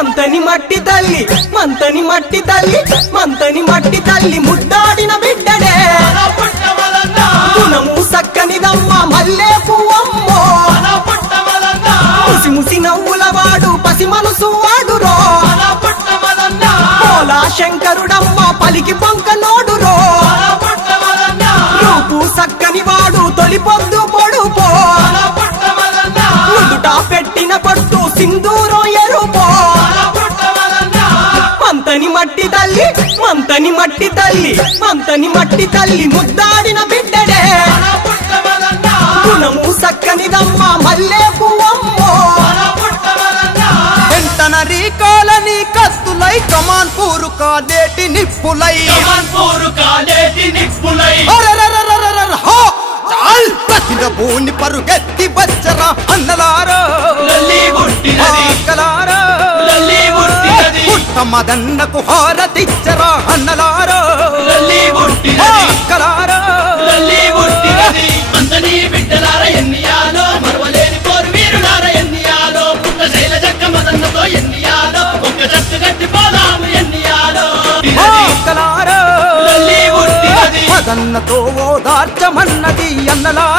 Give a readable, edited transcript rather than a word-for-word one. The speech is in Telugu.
మంతని మట్టి తల్లి ముద్దాడిన బిడ్డడే గుణము సక్కనిదమ్మ మల్లె పువ్వమ్మో ముసి నవ్వుల వాడు పసి మనసు వాడురో పోలా శంకరుడమ్మ పలికి పొంక నోడురో రూపు సక్కని వాడు తొలి పొద్దు పొడుపో నుదుట పెట్టిన పట్టు సింధూరం ఎరుపో మంతని మట్టి తల్లి ముద్దాడిన బిడ్డడే గుణము సక్కనిదమ్మ మల్లె పువ్వమ్మో వెంటనరీ కాలని కస్తులై కమాన్పూరు కాలేటి నిప్పులై ప్రతిభూని పరుగెత్తి వచ్చరా అన్నలారో పుట్టమదన్నకు హారతిచ్చరా అన్నలారో బిడ్డలార ఎన్నియాలో మరవలేని పోరు వీరులార ఎన్నియాలో పుట్ట శైల జక్క మదన్నతో ఎన్నియాలో ఒక్క జట్టు గట్టి పోదాము ఎన్నియాలో మదన్నతో ఓదార్చమన్నది అన్నలా